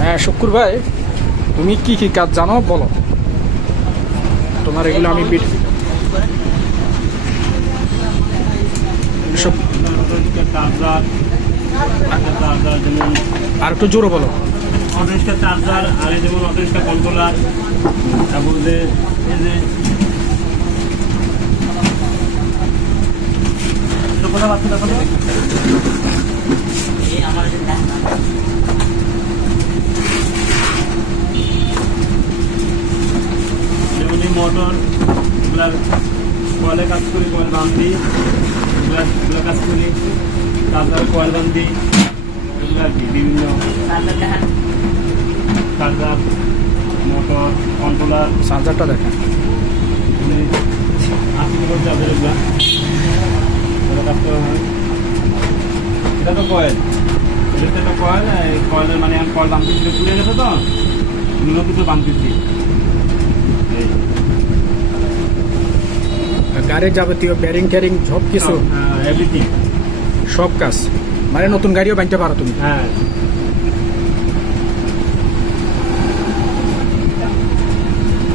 হ্যাঁ শুক্কুর ভাই, তুমি কি কি কাজ জানো বলো। তোমার এগুলো আমি সব আর একটু জোরে বলো। অটোরিক্সা চার্জার, আর এই যেমন অটোরিক্সা কন্ট্রোলার, তারপর যে এই যে কথা বার্তা যেমন এই মোটর এগুলার কয়েলে কাজ করি, কয়েল বান্ধি, এগুলো কাজ করি, চার্জার কয়েল বান্ধি, এগুলো আর কি বিভিন্ন চার্জার, মোটর, কন্ট্রোলার। চার্জারটা দেখেন, 80 কিলো চার্জার, এগুলো কাজ করা হয়। এটা তো কয়েল, এটা তো কয়েল, কয়েলের মানে কয়েল বান্ধতেছি, পুড়ে গেছে তো এগুলো কিছু বান্ধতেছি। গাড়ির যাবতীয় ব্যারিং ট্যারিং সব কিছু, এভরিথিং, সব কাজ, মানে নতুন গাড়িও বানতে পারো তুমি। হ্যাঁ।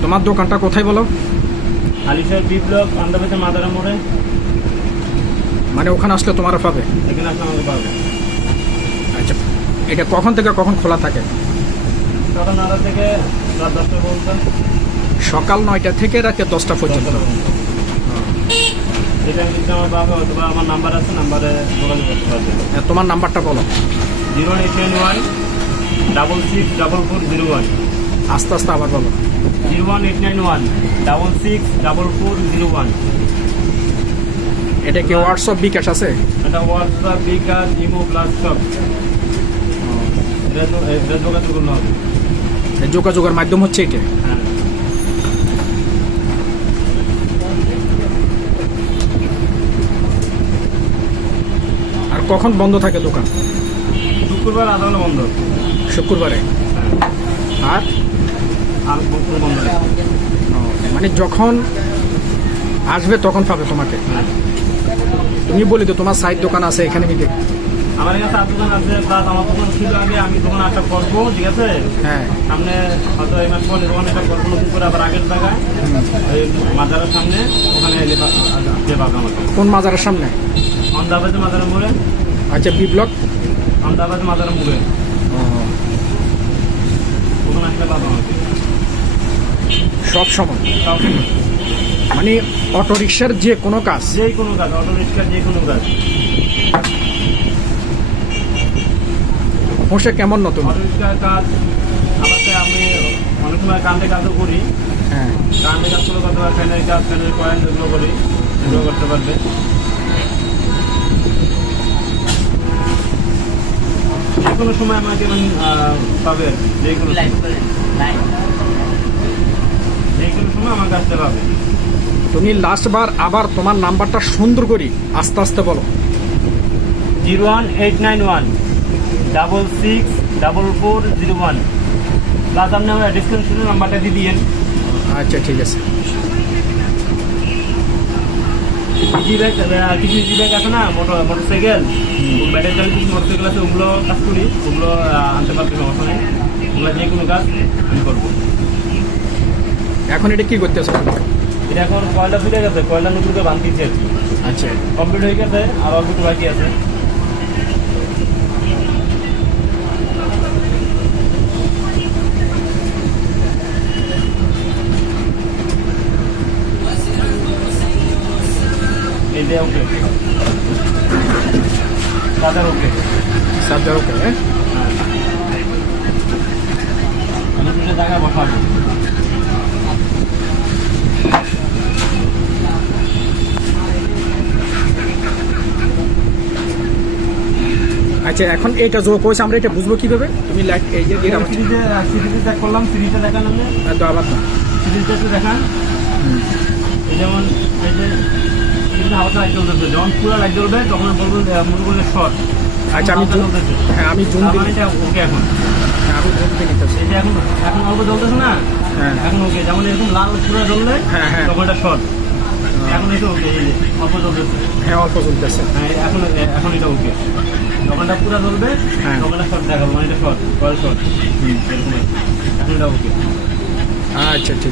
তোমার দোকানটা কোথায় বলো? আলিশার বিপ্লব আন্দাবেতে মাদারা মোড়ে। মানে ওখানে আসলে তোমার পাবে? এখানে আসলে আমাকে পাবে। আচ্ছা, এটা কখন থেকে কখন খোলা থাকে? সকাল 9টা থেকে রাত 10টা পর্যন্ত। সকাল 9টা থেকে রাতে 10টা পর্যন্ত। এটা কিন্তু আমার বাবা অথবা আমার নাম্বার আছে, নাম্বারে যোগাযোগ করতে পারবে। তোমার নাম্বারটা বলো। 089164401। আস্তে আস্তে আবার বলো। 01891664401। এটা কি হোয়াটসঅ্যাপ বিকাশ আছে? এটা হোয়াটসঅ্যাপ, বিকাশ, ইমো প্লাস সব। এটা যোগাযোগ করলে হবে। যোগাযোগের মাধ্যম হচ্ছে এটা। হ্যাঁ। আর কখন বন্ধ থাকে দোকান? শুক্রবার আধা ঘন্টা বন্ধ। শুক্রবারে। আর আর বন্ধ নেই। মানে যখন আসবে তখন পাবে তোমাকে। হ্যাঁ। তুমি বলি তো তোমার সাইড দোকান আছে এখানে, আমি দেখি। আমার এখানে 4 দোকান আছে, প্লাস আমার দোকান ছিল আগে, আমি দোকান একটা করবো, ঠিক আছে? হ্যাঁ। সামনে হয়তো এই মাস পরে দোকান একটা করবো নতুন করে, আবার আগের জায়গায় ওই মাজারের সামনে, ওখানে এলে পাবে আমাকে। কোন মাজারের সামনে? আমদাবাদে মাজারের মোড়ে। আচ্ছা, বি ব্লক। আমদাবাদে মাজারের মোড়ে ওখানে আসলে পাবে আমাকে সব সময়। সব মানে অটো রিক্সার যে কোনো কাজ? যে কোনো কাজ, অটো রিক্সার যে কোনো কাজ। হোসে কেমন নতুন? অটো রিক্সার কাজ আমাকে, আমি অনেক সময় কান্দের কাজও করি। হ্যাঁ। কান্দের কাজ করতে পারবে, ফ্যানের কাজ, ফ্যানের কয়েল এগুলো করি, এগুলো করতে পারবে। যে কোনো সময় আমাকে পাবে, যে কোনো সময় আমার কাছে পাবে। তুমি লাস্টবার আবার তোমার নাম্বারটা সুন্দর করি আস্তে আস্তে বলো। 01891664401। প্লাস আপনি আমার ডিসক্রিপশনে নাম্বারটা দিয়ে দিয়েন। আচ্ছা ঠিক আছে। ইজি ব্যাগ, কিছু ইজি ব্যাগ আছে না, মোটরসাইকেল, ব্যাটারি চালিত কিছু মোটরসাইকেল আছে, ওগুলো কাজ করি, ওগুলো আনতে পারবে, সমস্যা নেই। ওগুলো যে কোনো কাজ আমি করবো। এখন এটা কি করতেছো? এটা এখন কয়লা ফুটে গেছে, কয়লা নতুন করে বাঁধতেছি আর কি। আচ্ছা, কমপ্লিট হয়ে গেছে, আর অল্প একটু বাকি আছে। এই যে ওকে, চার্জার ওকে, চার্জার ওকে। হ্যাঁ, আমি দুটো জায়গায় বসাবো। আচ্ছা, এখন এইটা জোর করেছে, আমরা এটা বুঝবো কিভাবে? তুমি লাইট এই যে সিরিজে চেক করলাম, সিরিজটা দেখান, আপনি আবার না সিরিজটা একটু দেখান। এই যেমন এই যে হালকা লাইট জ্বলতেছে, যখন পুরো লাইট জ্বলবে তখন বলবো মনে করলে শর্ট। আচ্ছা, আমি হ্যাঁ আমি জুম দিই। এটা ওকে এখন। হ্যাঁ, আমি জুম দিয়ে নিতেছি। এই যে এখন এখন অল্প জ্বলতেছে না, হ্যাঁ এখন ওকে। যেমন এরকম লাল পুরো জ্বললে হ্যাঁ তখন এটা শর্ট। এখন এটা ওকে, এই যে অল্প জ্বলতেছে। হ্যাঁ, অল্প চলতেছে। হ্যাঁ, এখন এখন এটা ওকে। যখন এটা পুরো চলবে হ্যাঁ। তখন এটা শর্ট দেখাবো, মানে এটা শর্ট, কয়েল শর্ট। এরকম এখন এটা ওকে। আচ্ছা ঠিক